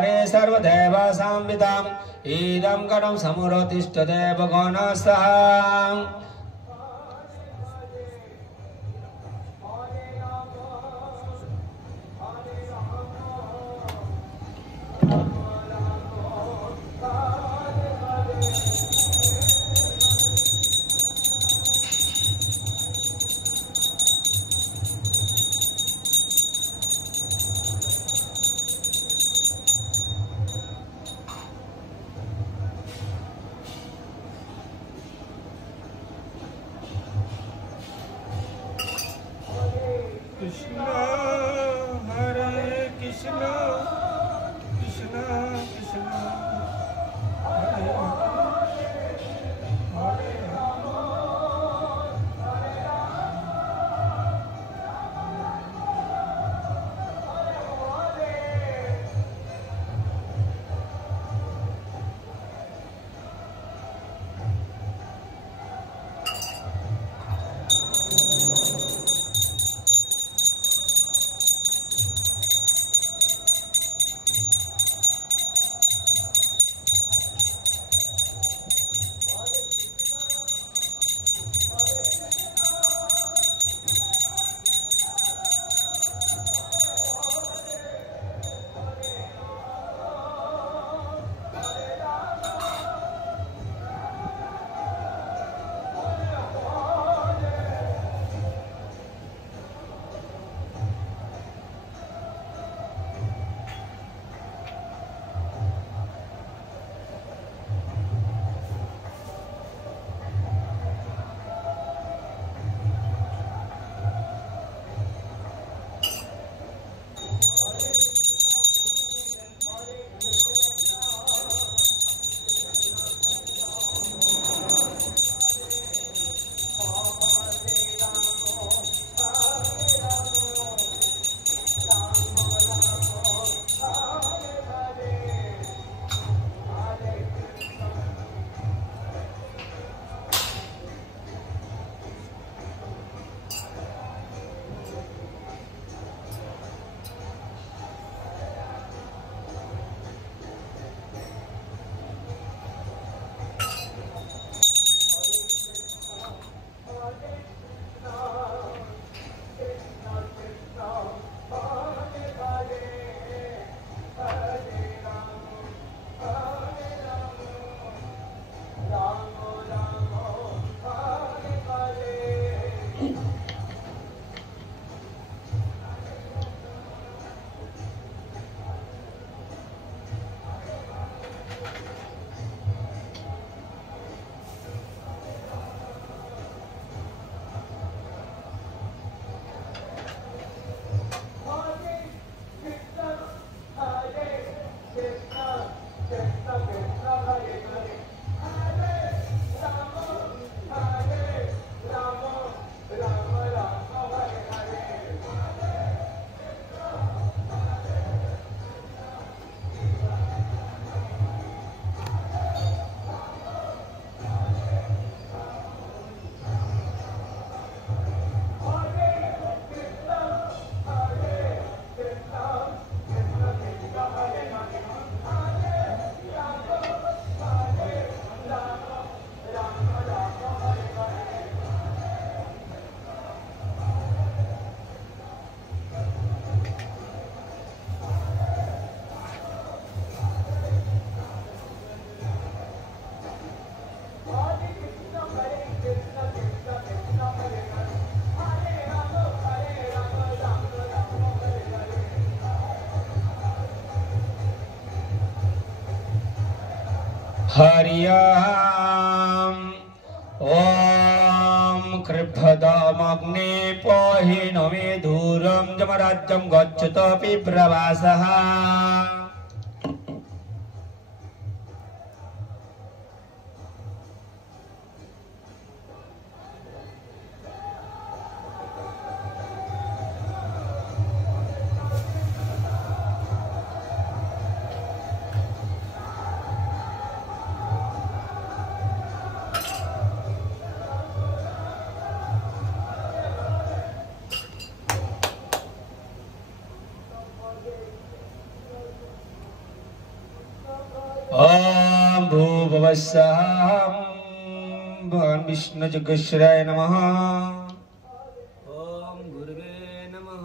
द्वारे सर्वदेव संविदाम् इदं गणं समुरोतिष्ठदेव गणस्तः हरियाम ओम कृभदमग्ने पहि नमे धूरं जमराज्यं गच्छत पिप्रवासः भूभुवस्सः भगवान् विष्णुजगुश्राय नमः। ओम गुरुवे नमः।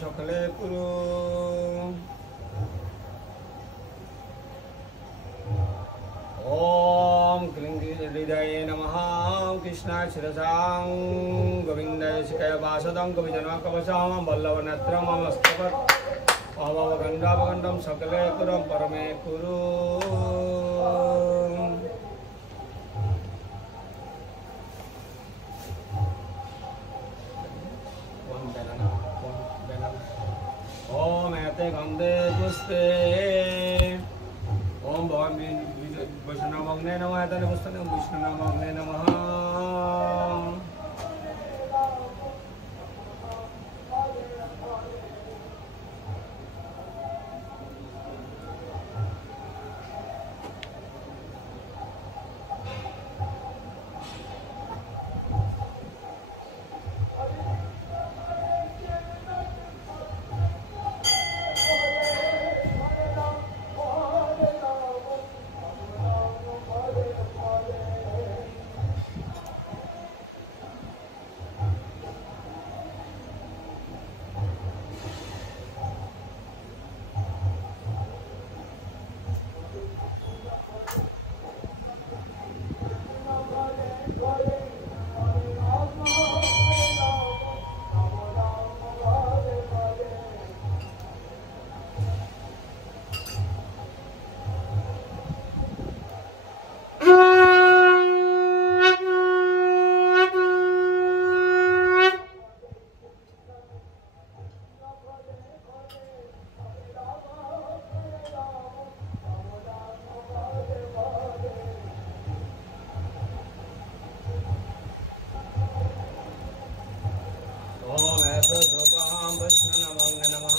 सकले कुरु। ओम क्लीं हृदये नमः। कृष्णाय शिरसां गोविन्दाय शिखाय वासदं कविजनः कवचां वल्लभनेत्रं ममस्तपत् अवगण्डावगण्डं सकले कुरं परमे कुरु। ओम एते गंधे पुष्पे ओम भगवान विष्णुनामग्ने नमः। एते पुष्पे विष्णुनामग्ने नमः।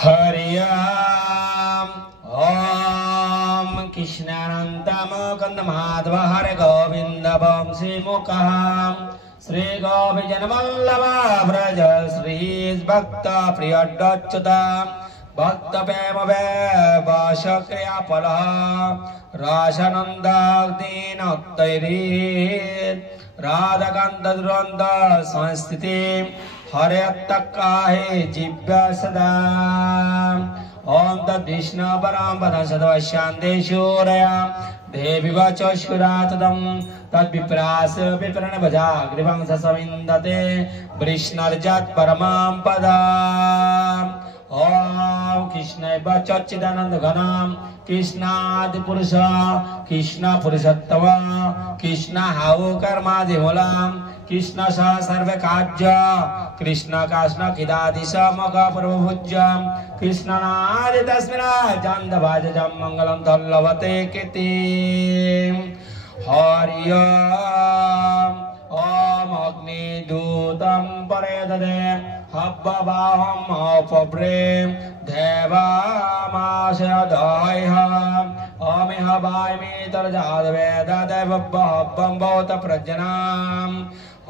हरि ओम कृष्णानन्तमुकुन्दमाधव हरे गोविन्द वंशी मुखः श्री गोपीजनवल्लभ व्रज श्री भक्त प्रियच्युत भक्त प्रेम वश क्रियाफल रासानन्दाग्निनक्तैरी राधाकान्त दुरन्त संस्थिति हरे तक्काहे जिव्य सदा ओम तद्विष्णु परम पदं सद्वशान्तेशूरया देवी वचस्कुरातदं तद्विप्रास विप्रण भजा गृभंस सविन्दते वृष्णर्जात् परमां पदम् ओम कृष्णैव सच्चिदानंद घनम कृष्णादि पुरुष कृष्ण पुरुषोत्तम कृष्ण हाउ कर्मादिमूलम कृष्ण स सर्व कार्य कृष्ण काष्ण किदादि समक प्रभुज्यम कृष्ण नादि तस्मिन् चंदभाजजम मंगलम तल्लवते कीर्ति हरि ओम अग्निदूतं परेददे हव्ववाहं अपब्रेम देवामाशयदहैहम् अमिह वायमे तरजादवेददेवब्बहब्बं भवत प्रज्ञाम्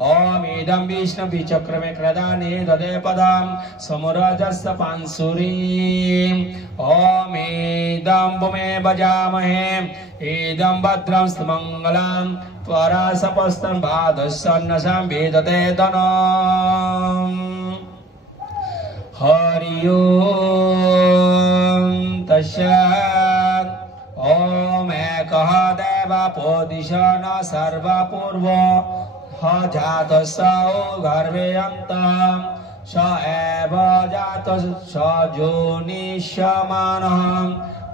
ओमिदं विष्णु विचक्रमे क्रदाने ददे पदं समुरजस्य पांसुरीम् ओमिदं भूमे भजामहे इदं भद्रं स्तमङ्गलम् परासपस्तं बाधस्सन्नसं वेदते धनम् हरि ओम तस्मात् ओम एकः देवपोदिशन सर्वपूर्व जातस्य गर्भे अन्तः स एव जातः स योनिष्यमानः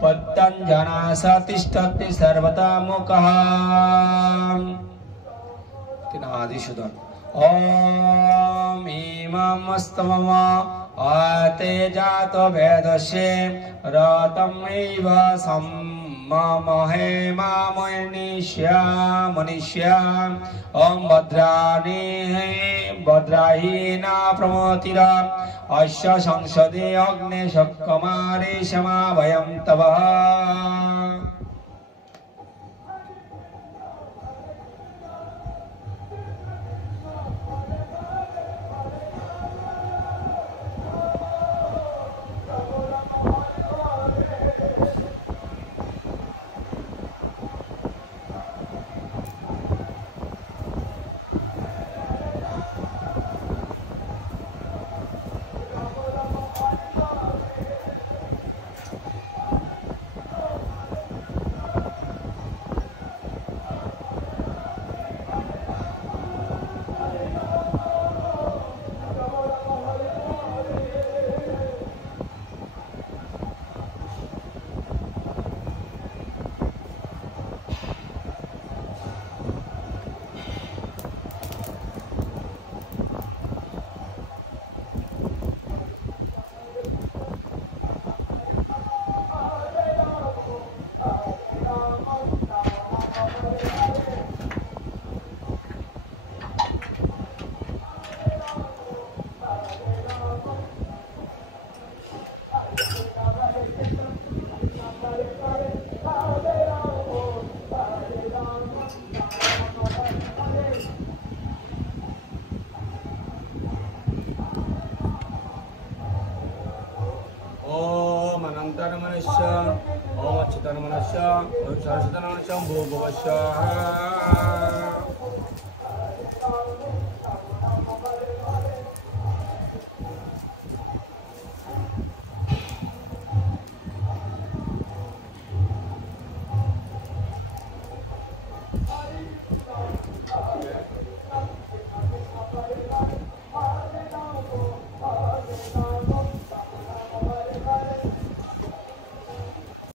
पतञ्जना स तिष्ठति सर्वथा मुखः किनादिशुदन् ओम इममस्तमम आते जातो वेदस्ये रतमेव सम्ममहे मामनिष्या मनिष्या ओम भद्राहीना प्रमोतिरा अस्य संसदे अग्ने शक्कमारे समावयं तव